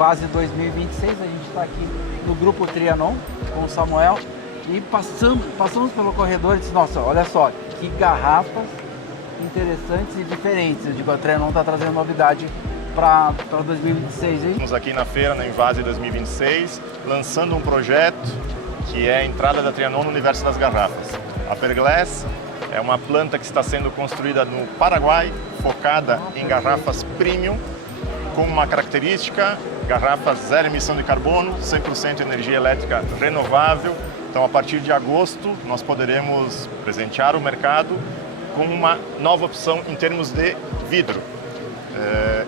Invase 2026, a gente está aqui no Grupo Trianon com o Samuel e passamos pelo corredor e disse, nossa, olha só, que garrafas interessantes e diferentes. Eu digo, a Trianon está trazendo novidade para 2026, hein? Estamos aqui na feira, na Invase 2026, lançando um projeto que é a entrada da Trianon no universo das garrafas. A Perglass é uma planta que está sendo construída no Paraguai, focada em garrafas premium, com uma característica, garrafas zero emissão de carbono, 100% energia elétrica renovável. Então, a partir de agosto, nós poderemos presentear o mercado com uma nova opção em termos de vidro.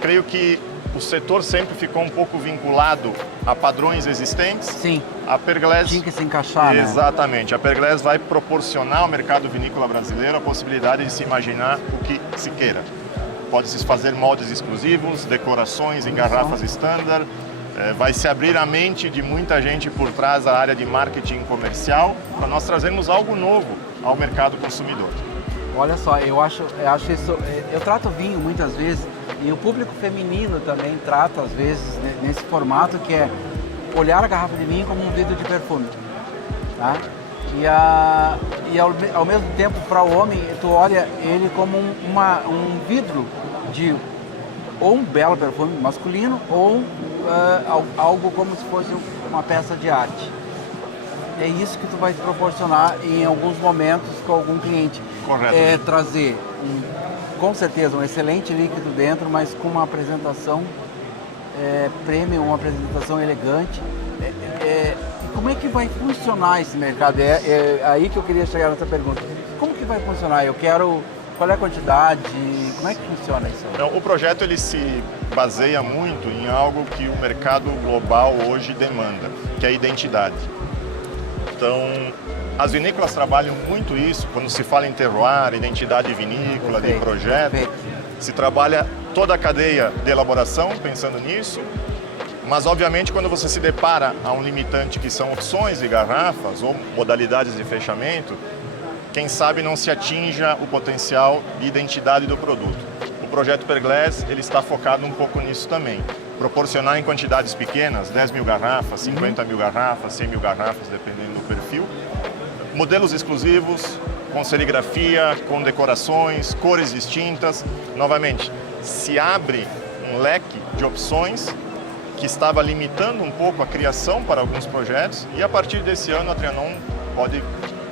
Creio que o setor sempre ficou um pouco vinculado a padrões existentes. Sim, a Perglass tinha que se encaixar, né? Exatamente. A Perglass vai proporcionar ao mercado vinícola brasileiro a possibilidade de se imaginar o que se queira. Pode-se fazer moldes exclusivos, decorações em garrafas standard. Vai se abrir a mente de muita gente por trás da área de marketing comercial para nós trazermos algo novo ao mercado consumidor. Olha só, eu acho isso. Eu trato vinho muitas vezes e o público feminino também trata às vezes nesse formato que é olhar a garrafa de vinho como um vidro de perfume, tá? E ao mesmo tempo para o homem tu olha ele como um vidro de ou um belo perfume masculino ou algo como se fosse uma peça de arte. É isso que tu vai te proporcionar em alguns momentos com algum cliente. Correto. É trazer, com certeza, um excelente líquido dentro, mas com uma apresentação premium, uma apresentação elegante. Como é que vai funcionar esse mercado? É aí que eu queria chegar nessa pergunta. Como que vai funcionar? Qual é a quantidade? Como é que funciona isso? Então, o projeto ele se baseia muito em algo que o mercado global hoje demanda, que é a identidade. Então, as vinícolas trabalham muito isso, quando se fala em terroir, identidade vinícola, de projeto, se trabalha toda a cadeia de elaboração pensando nisso, mas obviamente quando você se depara a um limitante que são opções de garrafas ou modalidades de fechamento, quem sabe não se atinja o potencial de identidade do produto. O projeto Perglass ele está focado um pouco nisso também. Proporcionar em quantidades pequenas, 10 mil garrafas, 50 mil garrafas, 100 mil garrafas, dependendo do perfil. Modelos exclusivos, com serigrafia, com decorações, cores distintas. Novamente, se abre um leque de opções que estava limitando um pouco a criação para alguns projetos e a partir desse ano a Trianon pode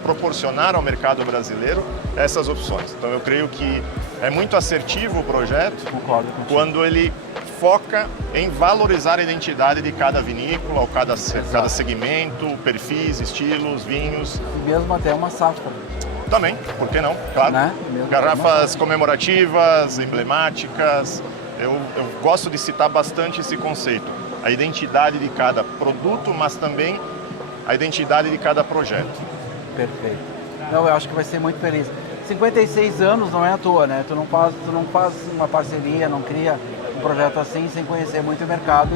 proporcionar ao mercado brasileiro essas opções. Então eu creio que é muito assertivo o projeto. Concordo contigo. Quando ele foca em valorizar a identidade de cada vinícola, ou cada segmento, perfis, estilos, vinhos. E mesmo até uma safra. Também, por que não? Claro. Né? Garrafas comemorativas, emblemáticas. Eu gosto de citar bastante esse conceito. A identidade de cada produto, mas também a identidade de cada projeto. Perfeito. Não, eu acho que vai ser muito feliz. 56 anos não é à toa, né? Tu não faz uma parceria, não cria um projeto assim sem conhecer muito o mercado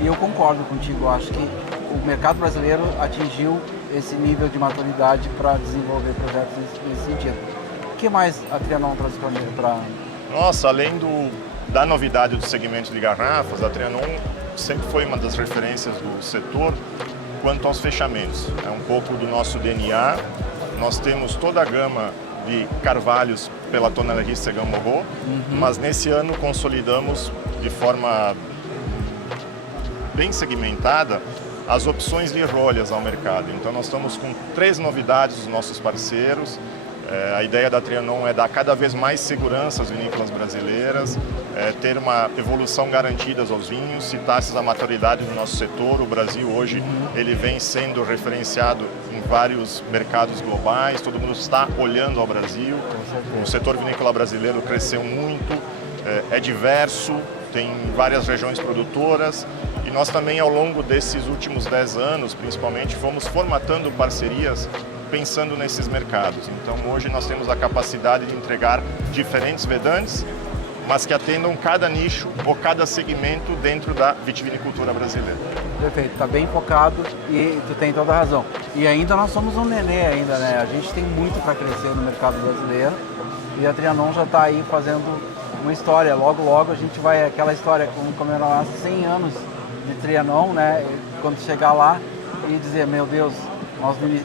e eu concordo contigo. Eu acho que o mercado brasileiro atingiu esse nível de maturidade para desenvolver projetos nesse sentido. O que mais a Trianon trouxe para... Nossa, além da novidade do segmento de garrafas, a Trianon sempre foi uma das referências do setor quanto aos fechamentos. É um pouco do nosso DNA. Nós temos toda a gama de carvalhos pela Tonellerie Segan-Moreau, mas nesse ano consolidamos de forma bem segmentada as opções de rolhas ao mercado. Então nós estamos com 3 novidades dos nossos parceiros. A ideia da Trianon é dar cada vez mais segurança às vinícolas brasileiras, ter uma evolução garantida aos vinhos, citasses a maturidade do nosso setor. O Brasil hoje ele vem sendo referenciado em vários mercados globais, todo mundo está olhando ao Brasil. O setor vinícola brasileiro cresceu muito, é diverso, tem várias regiões produtoras e nós também ao longo desses últimos 10 anos, principalmente, fomos formatando parcerias pensando nesses mercados. Então hoje nós temos a capacidade de entregar diferentes vedantes, mas que atendam cada nicho ou cada segmento dentro da vitivinicultura brasileira. Perfeito, está bem focado e tu tem toda a razão. E ainda nós somos um nenê ainda, né? A gente tem muito para crescer no mercado brasileiro e a Trianon já está aí fazendo uma história. Logo, logo a gente vai, aquela história comemorar 100 anos de Trianon, né? Quando chegar lá e dizer, meu Deus,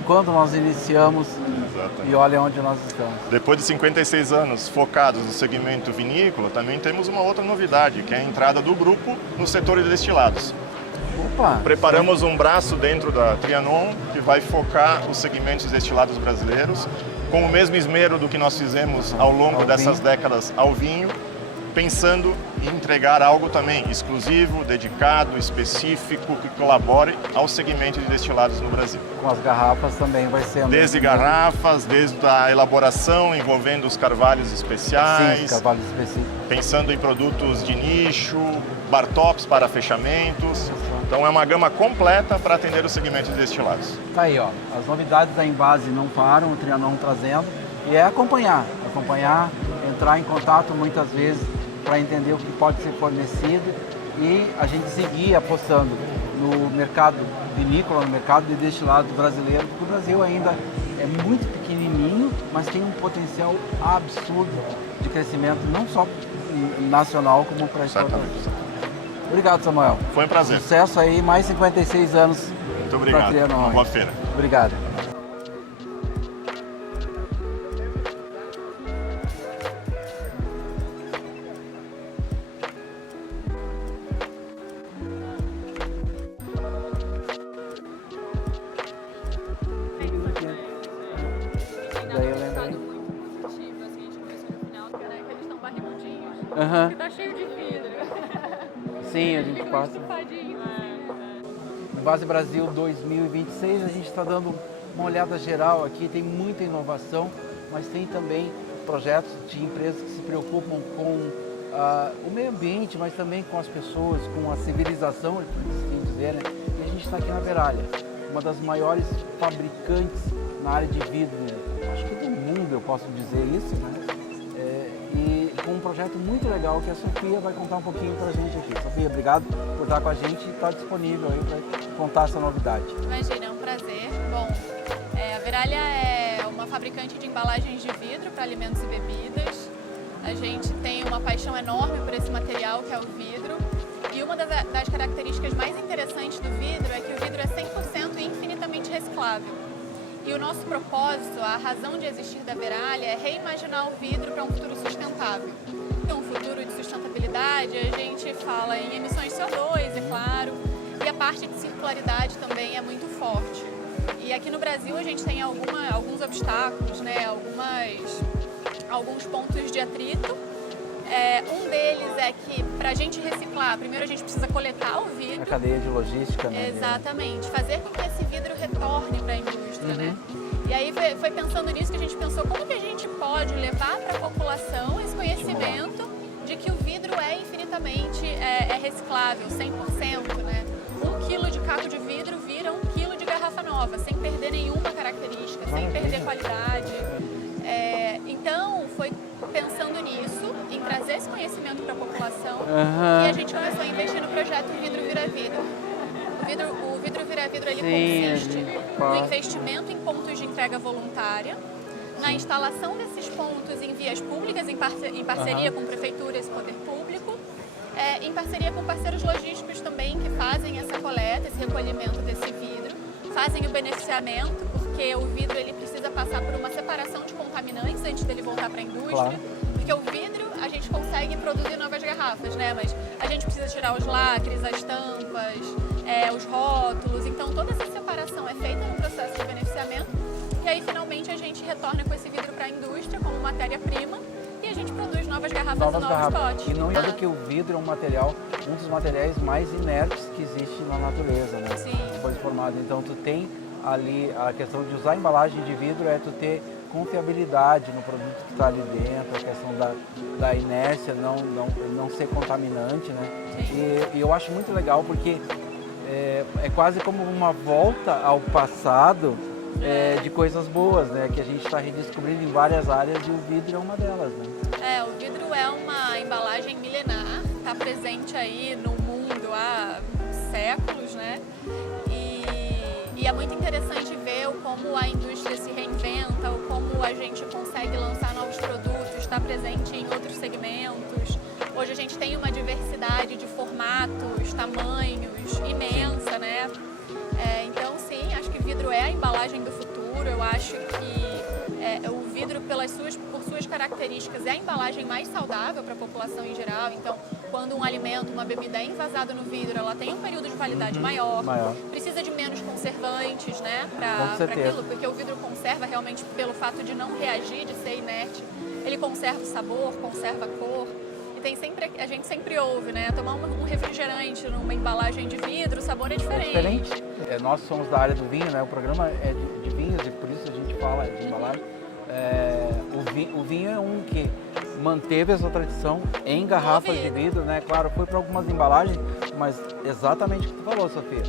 quando nós iniciamos. Exatamente. E olha onde nós estamos. Depois de 56 anos focados no segmento vinícola, também temos uma outra novidade, que é a entrada do grupo no setor de destilados. Opa, preparamos um braço dentro da Trianon que vai focar os segmentos destilados brasileiros, com o mesmo esmero do que nós fizemos ao longo dessas décadas ao vinho, pensando em entregar algo também exclusivo, dedicado, específico, que colabore ao segmento de destilados no Brasil. Com as garrafas também vai ser... Desde garrafas, desde a elaboração envolvendo os carvalhos especiais. Sim, os carvalhos específicos. Pensando em produtos de nicho, bar tops para fechamentos. Então é uma gama completa para atender o segmento de destilados. Tá aí, ó, as novidades da Envase não param, o Trianon trazendo, e é acompanhar, entrar em contato muitas vezes para entender o que pode ser fornecido e a gente seguir apostando no mercado vinícola, no mercado de destilados brasileiro, porque o Brasil ainda é muito pequenininho, mas tem um potencial absurdo de crescimento, não só nacional, como para exportação. Obrigado, Samuel. Foi um prazer. Sucesso aí, mais 56 anos. Muito obrigado. Uma boa feira. Obrigado. Porque tá cheio de vidro. Sim, a gente passa. Envase Brasil 2026, a gente está dando uma olhada geral aqui, tem muita inovação, mas tem também projetos de empresas que se preocupam com o meio ambiente, mas também com as pessoas, com a civilização, assim dizer, né? E a gente está aqui na Verallia, uma das maiores fabricantes na área de vidro, acho que do mundo, eu posso dizer isso, né? E com um projeto muito legal que a Sofia vai contar um pouquinho para a gente aqui. Sofia, obrigado por estar com a gente e estar disponível aí para contar essa novidade. Imagina, é um prazer. Bom, a Verallia é uma fabricante de embalagens de vidro para alimentos e bebidas. A gente tem uma paixão enorme por esse material que é o vidro. E uma das características mais interessantes do vidro é que o vidro é 100% e infinitamente reciclável. E o nosso propósito, a razão de existir da Verallia é reimaginar o vidro para um futuro sustentável. Então, um futuro de sustentabilidade, a gente fala em emissões de CO2, é claro, e a parte de circularidade também é muito forte. E aqui no Brasil a gente tem alguns obstáculos, né? Alguns pontos de atrito. Um deles é que para a gente reciclar, primeiro a gente precisa coletar o vidro. A cadeia de logística, né? Exatamente, fazer com que esse vidro retorne para a indústria, né? E aí foi pensando nisso que a gente pensou como que a gente pode levar para a população esse conhecimento de que o vidro é infinitamente reciclável, 100%, né? 1 quilo de caco de vidro vira 1 quilo de garrafa nova, sem perder nenhuma característica, sem perder qualidade. Então, foi pensando nisso, em trazer esse conhecimento para a população, e a gente começou a investir no projeto Vidro Vira Vidro. O Vidro Vira Vidro ele consiste no investimento em pontos de entrega voluntária, na instalação desses pontos em vias públicas, em parceria com prefeituras e poder público, em parceria com parceiros logísticos também que fazem essa coleta, esse recolhimento desse vidro, fazem o beneficiamento, porque o vidro ele precisa passar por uma separação de contaminantes antes dele voltar para a indústria. Claro. Porque o vidro a gente consegue produzir novas garrafas, né? Mas a gente precisa tirar os lacres, as tampas, os rótulos. Então toda essa separação é feita no processo de beneficiamento. E aí finalmente a gente retorna com esse vidro para a indústria como matéria-prima e a gente produz novas garrafas e novos potes. E não é do que o vidro é um dos materiais mais inertes que existe na natureza, né? Sim. Depois formado. Então tu tem ali a questão de usar embalagem de vidro tu ter confiabilidade no produto que está ali dentro, a questão da inércia, não ser contaminante, né? E eu acho muito legal porque é quase como uma volta ao passado de coisas boas, né? Que a gente está redescobrindo em várias áreas e o vidro é uma delas, né? O vidro é uma embalagem milenar, está presente aí no mundo há séculos, né? E é muito interessante ver como a indústria se reinventa, como a gente consegue lançar novos produtos, estar presente em outros segmentos, Hoje a gente tem uma diversidade de formatos, tamanhos imensa, né? Então, sim, acho que vidro é a embalagem do futuro. Eu acho que o vidro, por suas características, é a embalagem mais saudável para a população em geral. Então, quando um alimento, uma bebida é envasada no vidro, ela tem um período de validade maior, precisa de menos conservantes, né, para aquilo, porque o vidro conserva realmente pelo fato de não reagir, de ser inerte. Ele conserva o sabor, conserva a cor. A gente sempre ouve, né? Tomar um refrigerante numa embalagem de vidro, o sabor é diferente. Nós somos da área do vinho, né? O programa é de vinhos e por isso a gente fala de embalagem. O vinho é um que manteve essa tradição em garrafas de vidro, né? Claro, foi para algumas embalagens, mas exatamente o que tu falou, Sofia.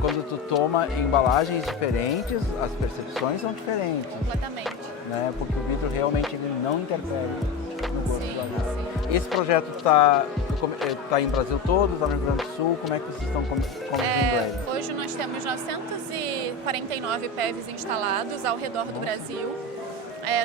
Quando tu toma em embalagens diferentes, as percepções são diferentes. Completamente. Né? Porque o vidro realmente ele não interfere no gosto da garrafa. Esse projeto está em Brasil todo, está no Rio Grande do Sul, como é que vocês estão conduzindo ele? Hoje nós temos 949 PEVs instalados ao redor do Brasil.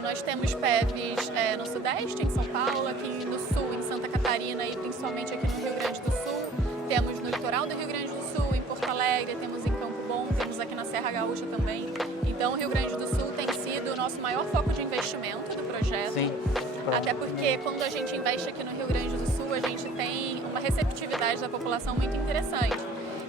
Nós temos PEVs no Sudeste, em São Paulo, aqui no Sul, em Santa Catarina e principalmente aqui no Rio Grande do Sul. Temos no litoral do Rio Grande do Sul, em Porto Alegre, temos em Campo Bom, temos aqui na Serra Gaúcha também. Então, o Rio Grande do Sul tem sido o nosso maior foco de investimento do projeto. Sim. Até porque quando a gente investe aqui no Rio Grande do Sul, a gente tem uma receptividade da população muito interessante.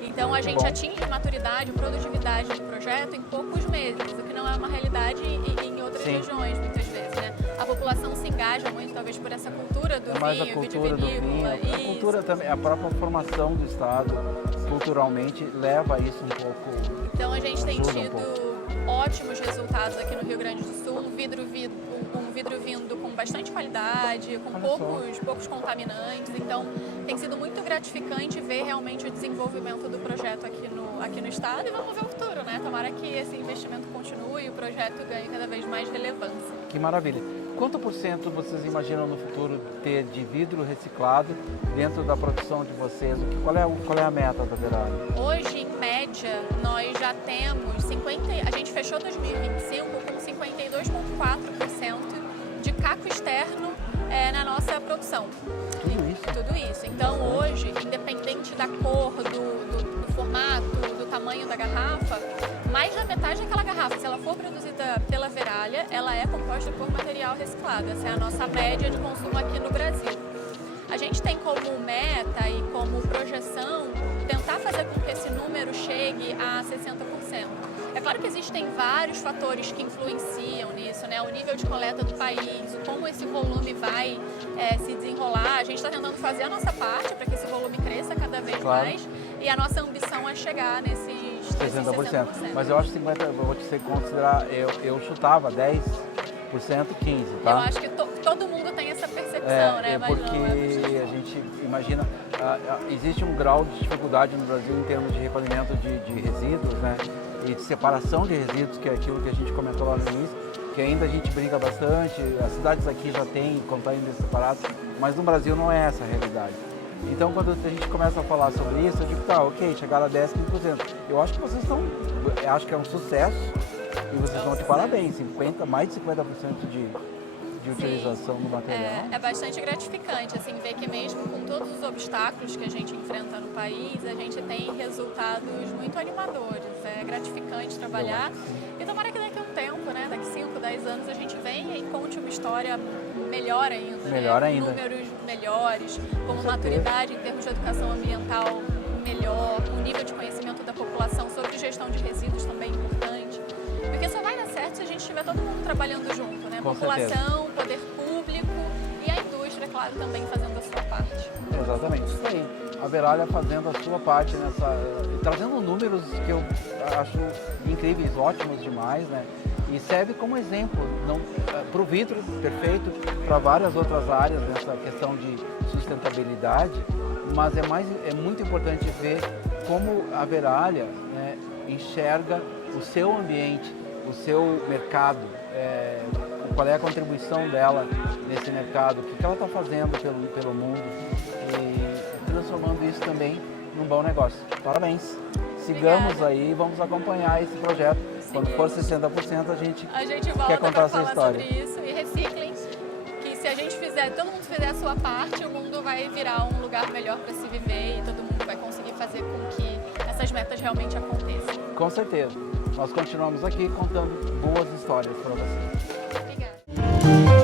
Então a gente atinge a maturidade, produtividade do projeto em poucos meses, o que não é uma realidade em outras regiões, muitas vezes, né? A população se engaja muito, talvez, por essa cultura do vinho, vitivinícola. A cultura também, a própria formação do Estado, culturalmente, leva isso um pouco. Então a gente tem tido ótimos resultados aqui no Rio Grande do Sul, um vidro vindo com bastante qualidade, com poucos contaminantes. Então, tem sido muito gratificante ver realmente o desenvolvimento do projeto aqui no estado e vamos ver o futuro, né? Tomara que esse investimento continue e o projeto ganhe cada vez mais relevância. Que maravilha! Quanto por cento vocês imaginam no futuro ter de vidro reciclado dentro da produção de vocês? Qual é a meta da Veralha? Hoje, em média, nós já temos a gente fechou 2025 com 52,4% de caco externo na nossa produção. Tudo isso. Então, hoje, independente da cor, do formato, do tamanho da garrafa, mais da metade daquela garrafa, se ela for produzida pela Veralha, ela é composta por material reciclado. Essa é a nossa média de consumo aqui no Brasil. A gente tem como meta e como projeção tentar fazer com que esse número chegue a 60%. É claro que existem vários fatores que influenciam nisso, né? O nível de coleta do país, como esse volume vai se desenrolar. A gente está tentando fazer a nossa parte para que esse volume cresça cada vez mais e a nossa ambição é chegar nesses 60%. Mas eu acho que 50%, eu vou te considerar, eu chutava 10%, 15%, tá? Eu acho que todo mundo tem essa percepção, né? Mas porque a gente imagina, existe um grau de dificuldade no Brasil em termos de recolhimento de resíduos, né? E de separação de resíduos, que é aquilo que a gente comentou lá no início, que ainda a gente briga bastante, as cidades aqui já têm containers separados, mas no Brasil não é essa a realidade. Então, quando a gente começa a falar sobre isso, eu digo, tá, ok, chegaram a 10%, 15%. Eu acho que vocês acho que é um sucesso e vocês estão de parabéns, mais de 50% de utilização do material. É bastante gratificante, assim, ver que mesmo com todos os obstáculos que a gente enfrenta no país, a gente tem resultados muito animadores. É gratificante trabalhar e tomara que daqui a um tempo, né, daqui 5, 10 anos, a gente venha e conte uma história melhor ainda. Com números melhores, com maturidade em termos de educação ambiental melhor, um nível de conhecimento da população sobre gestão de resíduos também importante. Porque só vai dar certo se a gente estiver todo mundo trabalhando junto, né? População, poder público e a indústria, claro, também fazendo a sua parte. Exatamente, isso aí. A Veralha fazendo a sua parte trazendo números que eu acho incríveis, ótimos demais, né? E serve como exemplo para o vidro, perfeito, para várias outras áreas nessa questão de sustentabilidade, mas é muito importante ver como a Veralha, né, enxerga o seu ambiente, o seu mercado, qual é a contribuição dela nesse mercado, o que ela está fazendo pelo mundo e transformando isso também num bom negócio. Parabéns! Sigamos aí e vamos acompanhar esse projeto. Quando for 60%, a gente volta quer contar essa falar história. Sobre isso e reciclem, que se a gente fizer, todo mundo fizer a sua sua parte, o mundo vai virar um lugar melhor para se viver e todo mundo vai conseguir fazer com que essas metas realmente aconteçam. Com certeza. Nós continuamos aqui contando boas histórias para vocês. Obrigada.